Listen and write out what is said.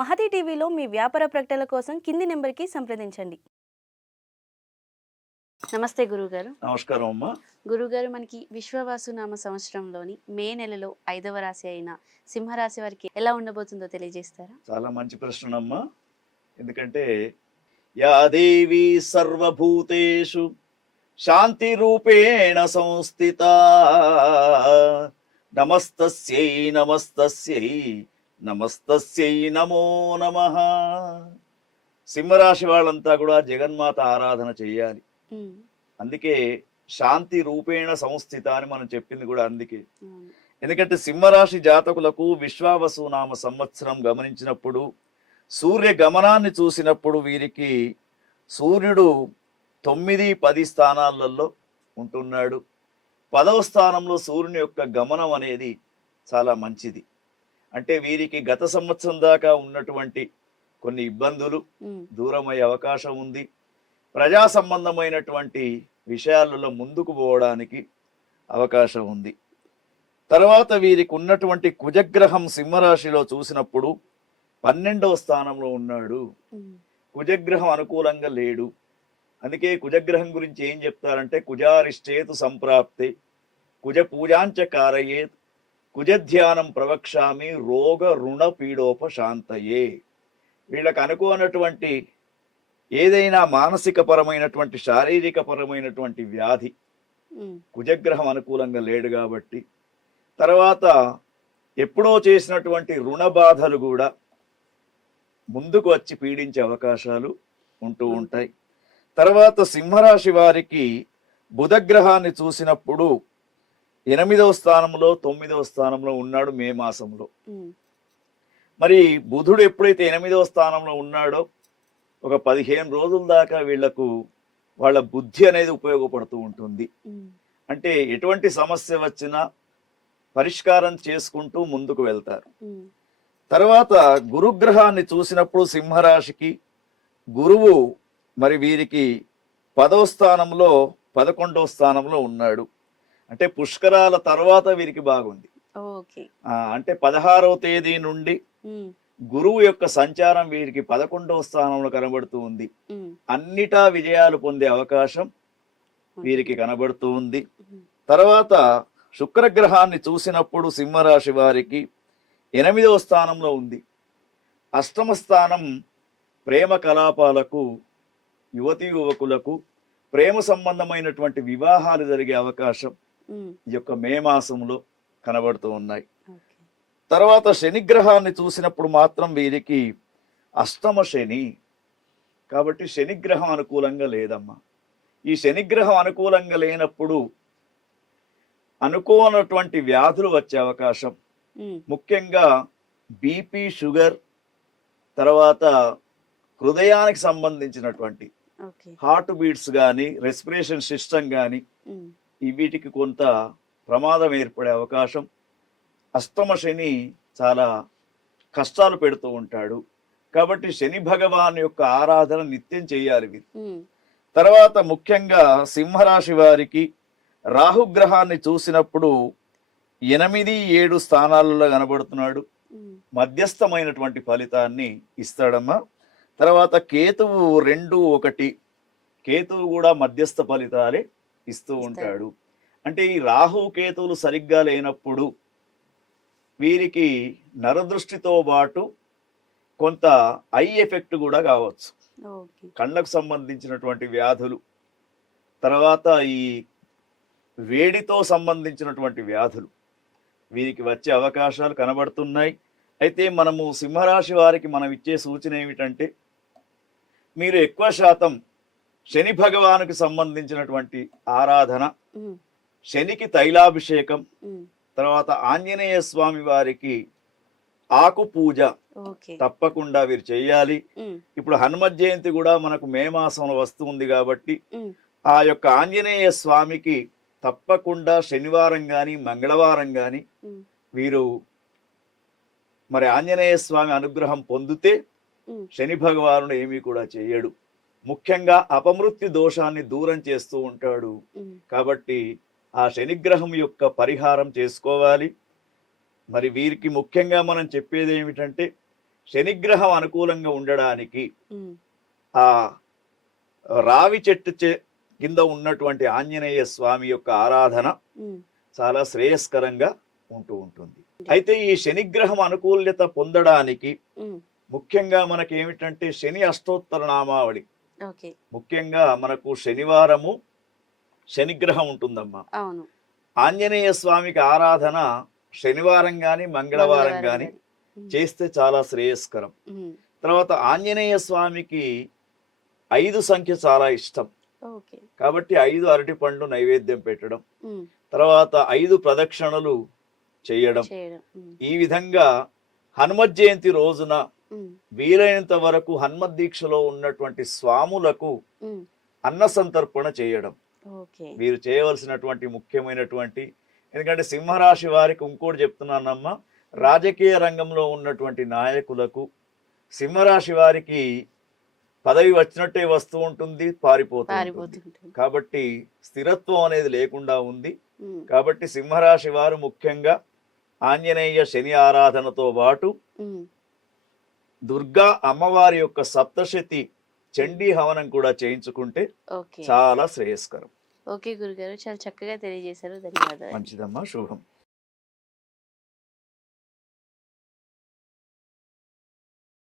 మహతి టీవీలో మీ వ్యాపార ప్రకటనల కోసం కింది నెంబర్‌కి సంప్రదించండి. నమస్తే గురువుగారు. నమస్కారం అమ్మా. గురువుగారు, మనకి విశ్వవాసునామ సంవత్సరంలోని మే నెలలో 5వ రాశి అయిన సింహరాశి వారికి ఎలా ఉండబోతుందో తెలియజేస్తారా? చాలా మంచి ప్రశ్నమ్మా. ఎందుకంటే యా దేవి సర్వభూతేషు శాంతి రూపేణ సంస్థిత నమస్తస్యై నమస్తస్యై నమస్తస్యై నమో నమః. సింహరాశి వాళ్ళంతా కూడా జగన్మాత ఆరాధన చెయ్యాలి. హ్మ్. అందుకే శాంతి రూపేణ సంస్థిత అని మనం చెప్పింది కూడా అందుకే. అవును. ఎందుకంటే సింహరాశి జాతకులకు విశ్వావసునామ సంవత్సరం గమనించినప్పుడు, సూర్య గమనాన్ని చూసినప్పుడు వీరికి సూర్యుడు 9, 10 స్థానాలలో ఉంటున్నాడు. 10వ స్థానంలో సూర్యుని యొక్క గమనం అనేది చాలా మంచిది. అంటే వీరికి గత సంవత్సరం దాకా ఉన్నటువంటి కొన్ని ఇబ్బందులు హ్మ్. దూరమయ్యే అవకాశం ఉంది. ప్రజా సంబంధమైనటువంటి విషయాలలో ముందుకు పోవడానికి అవకాశం ఉంది. తర్వాత వీరికి ఉన్నటువంటి కుజగ్రహం సింహరాశిలో చూసినప్పుడు 12వ స్థానంలో ఉన్నాడు. హ్మ్. కుజగ్రహం అనుకూలంగా లేడు. అందుకే కుజగ్రహం గురించి ఏం చెప్తారంటే కుజారిష్టేతు సంప్రాప్తే కుజ పూజాంచ కారయేత్ కుజధ్యానం ప్రవక్ష్యామి రోగ రుణ పీడోపశాంతయే. వీళ్ళకు అనుకోనటువంటి ఏదైనా మానసిక పరమైనటువంటి శారీరక పరమైనటువంటి వ్యాధి హ్మ్. కుజగ్రహం అనుకూలంగా లేడు కాబట్టి, తర్వాత ఎప్పుడో చేసినటువంటి రుణ బాధలు కూడా ముందుకు వచ్చి పీడించే అవకాశాలు ఉంటూ ఉంటాయి. తర్వాత సింహరాశి వారికి బుధగ్రహాన్ని చూసినప్పుడు 8వ స్థానంలో 9వ స్థానంలో ఉన్నాడు మే మాసంలో. హ్మ్. మరి బుధుడు ఎప్పుడైతే 8వ స్థానంలో ఉన్నాడో ఒక 15 రోజుల దాకా వీళ్లకు వాళ్ళ బుద్ధి అనేది ఉపయోగపడుతూ ఉంటుంది. హ్మ్. అంటే ఎటువంటి సమస్య వచ్చినా పరిష్కారం చేసుకుంటూ ముందుకు వెళ్తారు. హ్మ్. తర్వాత గురుగ్రహాన్ని చూసినప్పుడు సింహరాశికి గురువు మరి వీరికి 10వ స్థానంలో 11వ స్థానంలో ఉన్నాడు. అంటే పుష్కరాల తర్వాత వీరికి బాగుంది. ఓకే. అంటే 16వ తేదీ నుండి హ్మ్. గురువు యొక్క సంచారం వీరికి 11వ స్థానంలో కనబడుతూ ఉంది. హ్మ్. అన్నిటా విజయాలు పొందే అవకాశం వీరికి కనబడుతూ ఉంది. హ్మ్. తర్వాత శుక్రగ్రహాన్ని చూసినప్పుడు సింహరాశి వారికి 8వ స్థానంలో ఉంది. అష్టమ స్థానం ప్రేమ కలాపాలకు, యువతీ యువకులకు ప్రేమ సంబంధమైనటువంటి వివాహాలు జరిగే అవకాశం హ్మ్. ఈ యొక్క మే మాసంలో కనబడుతూ ఉన్నాయి. ఓకే. తర్వాత శనిగ్రహాన్ని చూసినప్పుడు మాత్రం వీరికి అష్టమ శని. కాబట్టి శనిగ్రహం అనుకూలంగా లేదమ్మా. ఈ శనిగ్రహం అనుకూలంగా లేనప్పుడు అనుకోనటువంటి వ్యాధులు వచ్చే అవకాశం, హ్మ్. ముఖ్యంగా బీపీ, షుగర్, తర్వాత హృదయానికి సంబంధించినటువంటి ఓకే. హార్ట్ బీట్స్ కానీ, రెస్పిరేషన్ సిస్టమ్ కానీ హ్మ్. వీటికి కొంత ప్రమాదం ఏర్పడే అవకాశం. అష్టమ శని చాలా కష్టాలు పెడుతూ ఉంటాడు. కాబట్టి శని భగవాన్ యొక్క ఆరాధన నిత్యం చేయాలి వీరు. హ్మ్. తర్వాత ముఖ్యంగా సింహరాశి వారికి రాహుగ్రహాన్ని చూసినప్పుడు 8, 7 స్థానాలలో కనబడుతున్నాడు. హ్మ్. మధ్యస్థమైనటువంటి ఫలితాన్ని ఇస్తాడమ్మా. తర్వాత కేతువు 2, 1, కేతువు కూడా మధ్యస్థ ఫలితాలే ఇస్తూ ఉంటాడు. అంటే ఈ రాహు కేతువులు సరిగ్గా లేనప్పుడు వీరికి నరదృష్టితో పాటు కొంత ఐ ఎఫెక్ట్ కూడా కావచ్చు. ఓకే. కళ్ళకు సంబంధించినటువంటి వ్యాధులు, తర్వాత ఈ వేడితో సంబంధించినటువంటి వ్యాధులు వీరికి వచ్చే అవకాశాలు కనబడుతున్నాయి. అయితే మనము సింహరాశి వారికి మనం ఇచ్చే సూచన ఏమిటంటే, మీరు ఎక్కువ శాతం శని భగవానుకి సంబంధించినటువంటి ఆరాధన, హ్మ్. శనికి తైలాభిషేకం, హ్మ్. తర్వాత ఆంజనేయ స్వామి వారికి ఆకు పూజ ఓకే. తప్పకుండా వీరు చేయాలి. హ్మ్. ఇప్పుడు హనుమత్ జయంతి కూడా మనకు మే మాసంలో వస్తుంది కాబట్టి హ్మ్. ఆ యొక్క ఆంజనేయ స్వామికి తప్పకుండా శనివారం కానీ మంగళవారం కానీ హ్మ్. వీరు మరి ఆంజనేయ స్వామి అనుగ్రహం పొందితే హ్మ్. శని భగవానుడు ఏమీ కూడా చేయడు. ముఖ్యంగా అపమృత్యు దోషాన్ని దూరం చేస్తూ ఉంటాడు. హ్మ్. కాబట్టి ఆ శనిగ్రహం యొక్క పరిహారం చేసుకోవాలి. మరి వీరికి ముఖ్యంగా మనం చెప్పేది ఏమిటంటే, శనిగ్రహం అనుకూలంగా ఉండడానికి ఉమ్, ఆ రావి చెట్టు కింద ఉన్నటువంటి ఆంజనేయ స్వామి యొక్క ఆరాధన ఉమ్, చాలా శ్రేయస్కరంగా ఉంటూ ఉంటుంది. అయితే ఈ శనిగ్రహం అనుకూల్యత పొందడానికి ఉమ్, ముఖ్యంగా మనకి ఏమిటంటే శని అష్టోత్తర నామావళి. ఓకే. ముఖ్యంగా మనకు శనివారము శనిగ్రహం ఉంటుందమ్మా. అవును. ఆంజనేయ స్వామికి ఆరాధన శనివారం గాని మంగళవారం గాని గాని. ఉమ్, చేస్తే చాలా శ్రేయస్కరం. ఉమ్, తర్వాత ఆంజనేయ స్వామికి 5 సంఖ్య చాలా ఇష్టం ఓకే. కాబట్టి 5 అరటి పండ్లు నైవేద్యం పెట్టడం, ఉమ్, తర్వాత 5 ప్రదక్షిణలు చేయడం. చేయడం. ఉమ్, ఈ విధంగా హనుమత్ జయంతి రోజున ఉమ్, వీలైనంత వరకు హనుమత్ దీక్షలో ఉన్నటువంటి స్వాములకు ఉమ్, అన్న సంతర్పణ చేయడం ఓకే. మీరు చేయవలసినటువంటి ముఖ్యమైనటువంటి. ఎందుకంటే సింహరాశి వారికి ఇంకోటి చెప్తున్నానమ్మా, రాజకీయ రంగంలో ఉన్నటువంటి నాయకులకు సింహరాశి వారికి పదవి వచ్చినట్టే వస్తూ ఉంటుంది, పారిపోతుంది. పారిపోతుంటుంది. కాబట్టి స్థిరత్వం అనేది లేకుండా ఉంది. ఉమ్, కాబట్టి సింహరాశి వారు ముఖ్యంగా ఆంజనేయ శని ఆరాధనతో పాటు ఉమ్, దుర్గా అమ్మవారి యొక్క సప్తశతి చండీ హవనం కూడా చేయించుకుంటే ఓకే. చాలా శ్రేయస్కరం. ఓకే గురుగారు, చాలా చక్కగా తెలియజేశారు. ధన్యవాదాలు. మంచిదమ్మా, శుభం.